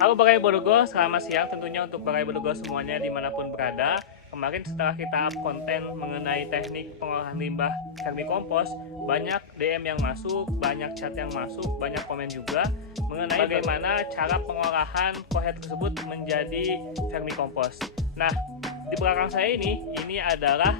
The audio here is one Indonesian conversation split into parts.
Halo Bagai Bodogo, selamat siang tentunya untuk Bagai Bodogo semuanya dimanapun berada. Kemarin setelah kita up konten mengenai teknik pengolahan limbah vermikompos, banyak DM yang masuk, banyak chat yang masuk, banyak komen juga mengenai bagaimana cara pengolahan kohe tersebut menjadi vermikompos. Nah, di belakang saya ini adalah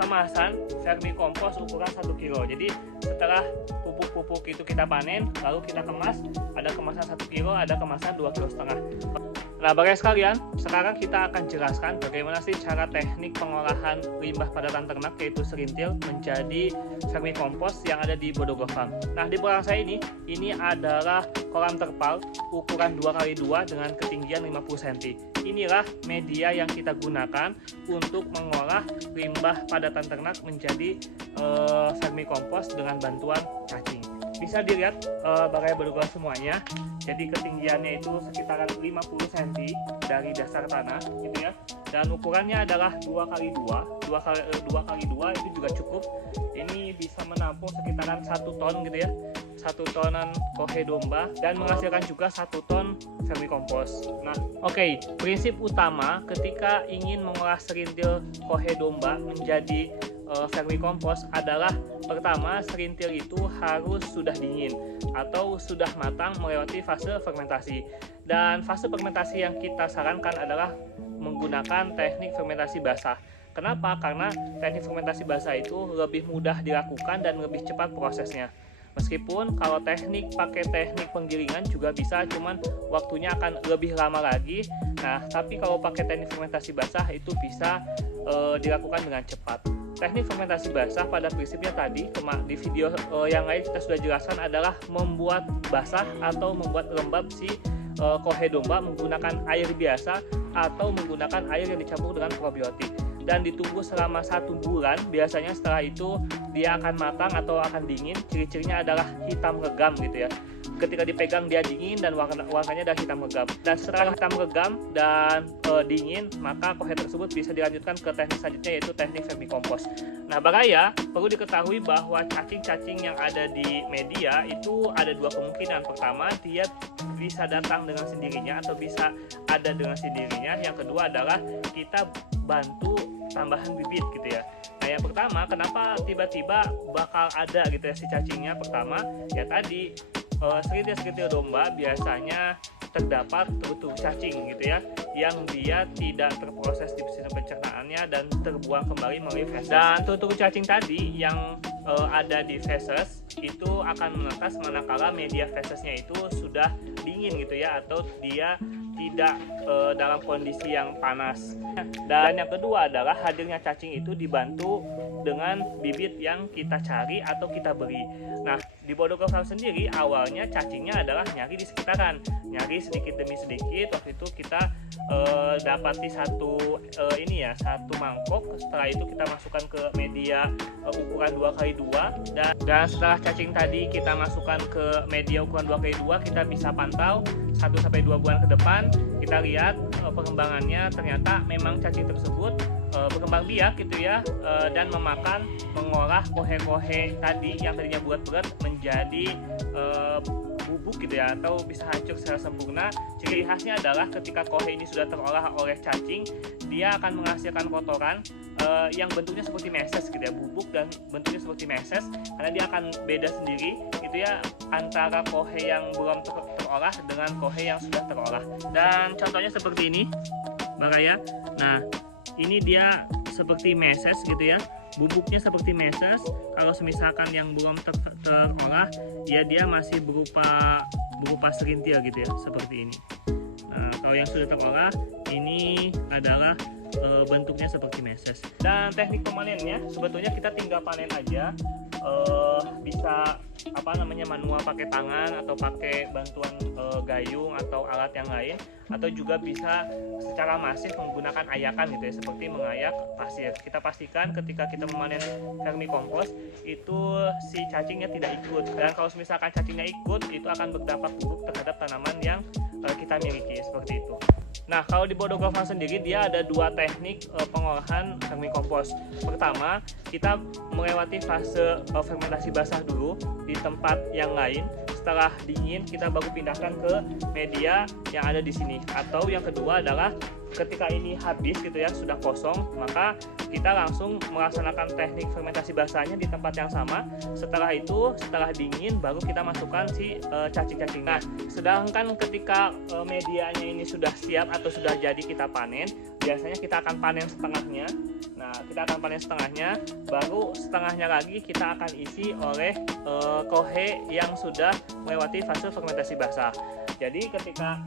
kemasan vermikompos ukuran 1 kilo. Jadi setelah pupuk-pupuk itu kita panen, lalu kita kemas, ada kemasan 1 kilo, ada kemasan 2,5 kilo. Nah, bagai sekalian, sekarang kita akan jelaskan bagaimana sih cara teknik pengolahan limbah padatan ternak yaitu serintil menjadi vermikompos yang ada di Bodogo Farm. Nah, di belakang saya ini adalah kolam terpal ukuran 2x2 dengan ketinggian 50 cm. Inilah media yang kita gunakan untuk mengolah limbah padatan ternak menjadi vermikompos dengan bantuan cacing. Bisa dilihat Bagai Bodogo semuanya. Jadi ketinggiannya itu sekitaran 50 cm dari dasar tanah gitu ya. Dan ukurannya adalah 2x2. 2x2 itu juga cukup. Ini bisa menampung sekitaran 1 ton gitu ya. 1 tonan kohe domba dan menghasilkan juga 1 ton vermikompos. Nah, oke, prinsip utama ketika ingin mengolah serintil kohe domba menjadi vermikompos adalah pertama, serintil itu harus sudah dingin atau sudah matang melewati fase fermentasi. Dan fase fermentasi yang kita sarankan adalah menggunakan teknik fermentasi basah. Kenapa? Karena teknik fermentasi basah itu lebih mudah dilakukan dan lebih cepat prosesnya. Meskipun kalau pakai teknik penggilingan juga bisa, cuman waktunya akan lebih lama lagi. Nah, tapi kalau pakai teknik fermentasi basah itu bisa dilakukan dengan cepat. Teknik fermentasi basah pada prinsipnya tadi di video yang lain kita sudah jelaskan adalah membuat basah atau membuat lembab si kohe domba menggunakan air biasa atau menggunakan air yang dicampur dengan probiotik dan ditunggu selama 1 bulan. Biasanya setelah itu dia akan matang atau akan dingin. Ciri-cirinya adalah hitam legam gitu ya. Ketika dipegang dia dingin dan warnanya adalah hitam legam. Dan setelah hitam legam dan dingin, maka kohe tersebut bisa dilanjutkan ke teknik selanjutnya yaitu teknik vermikompos. Nah, Bagaya perlu diketahui bahwa cacing-cacing yang ada di media itu ada 2 kemungkinan. Pertama, dia bisa datang dengan sendirinya atau bisa ada dengan sendirinya. Yang kedua adalah kita bantu tambahan bibit gitu ya. Nah, yang pertama, kenapa tiba-tiba bakal ada gitu ya si cacingnya? Pertama, ya tadi serintil domba biasanya terdapat tutul cacing gitu ya, yang dia tidak terproses di sistem pencernaannya dan terbuang kembali melalui feses. Dan tutul cacing tadi yang ada di feses itu akan menetas manakala media fesesnya itu sudah dingin gitu ya, atau dia tidak dalam kondisi yang panas. Dan yang kedua adalah hadirnya cacing itu dibantu dengan bibit yang kita cari atau kita beli. Nah, di Bodogo Farm sendiri awalnya cacingnya adalah nyari di sekitaran, nyari sedikit demi sedikit. Waktu itu kita dapati satu mangkok. Setelah itu kita masukkan ke media ukuran 2x2 dan setelah cacing tadi kita masukkan ke media ukuran 2x2, kita bisa pantau 1-2 bulan ke depan. Kita lihat perkembangannya, ternyata memang cacing tersebut berkembang biak gitu ya, dan mengolah kohe-kohe tadi yang tadinya bulat-bulat menjadi bubuk gitu ya, atau bisa hancur secara sempurna. Ciri khasnya adalah ketika kohe ini sudah terolah oleh cacing, dia akan menghasilkan kotoran yang bentuknya seperti meses gitu ya, bubuk dan bentuknya seperti meses, karena dia akan beda sendiri gitu ya antara kohe yang belum terolah dengan kohe yang sudah terolah. Dan contohnya seperti ini Bagaya. Nah, ini dia seperti meses gitu ya, bubuknya seperti meses. Kalau misalkan yang belum terolah ya dia masih berupa serintil gitu ya, seperti ini. Nah, kalau yang sudah terolah ini adalah bentuknya seperti meses. Dan teknik pemanennya sebetulnya kita tinggal panen aja, bisa manual pakai tangan atau pakai bantuan gayung atau alat yang lain, atau juga bisa secara masif menggunakan ayakan gitu ya, seperti mengayak pasir. Kita pastikan ketika kita memanen vermikompos itu si cacingnya tidak ikut, dan kalau misalkan cacingnya ikut itu akan berdampak buruk terhadap tanaman yang kita miliki, seperti itu. Nah, kalau di Bodogo Farm sendiri dia ada 2 teknik pengolahan vermikompos. Pertama, kita melewati fase fermentasi basah dulu di tempat yang lain. setelah dingin kita baru pindahkan ke media yang ada di sini. Atau yang kedua adalah ketika ini habis gitu ya, sudah kosong, maka kita langsung melaksanakan teknik fermentasi basahnya di tempat yang sama. Setelah itu, setelah dingin baru kita masukkan si cacing-cacing. Nah, sedangkan ketika medianya ini sudah siap atau sudah jadi kita panen, biasanya kita akan panen setengahnya. Nah, kita akan panen setengahnya, baru setengahnya lagi kita akan isi oleh kohe yang sudah melewati fase fermentasi basah. Jadi ketika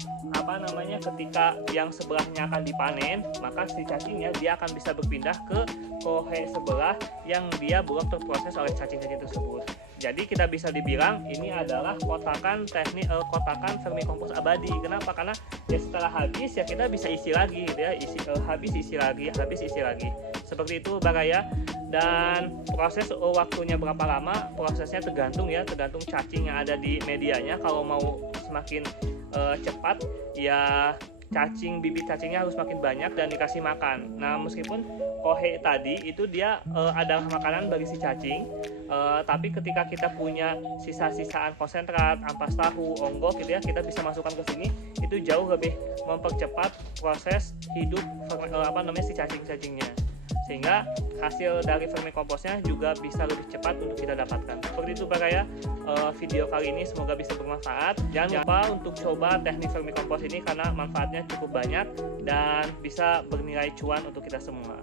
ketika yang sebelahnya akan dipanen, maka si cacingnya dia akan bisa berpindah ke kohe sebelah yang dia belum terproses oleh cacing-cacing tersebut. Jadi kita bisa dibilang ini adalah kotakan teknik kotakan vermikompos abadi. Kenapa? Karena ya setelah habis ya kita bisa isi lagi gitu ya, habis isi lagi, habis isi lagi. Seperti itu Baraya. Dan proses waktunya berapa lama? Prosesnya tergantung cacing yang ada di medianya. Kalau mau semakin cepat ya bibit cacingnya harus makin banyak dan dikasih makan. Nah, meskipun kohe tadi itu dia adalah makanan bagi si cacing, tapi ketika kita punya sisa-sisaan konsentrat, ampas tahu, onggo gitu ya, kita bisa masukkan ke sini, itu jauh lebih mempercepat proses hidup si cacing-cacingnya, sehingga hasil dari vermikomposnya juga bisa lebih cepat untuk kita dapatkan. Seperti itu Baraya, video kali ini semoga bisa bermanfaat. Jangan lupa untuk coba teknik vermikompos ini karena manfaatnya cukup banyak dan bisa bernilai cuan untuk kita semua.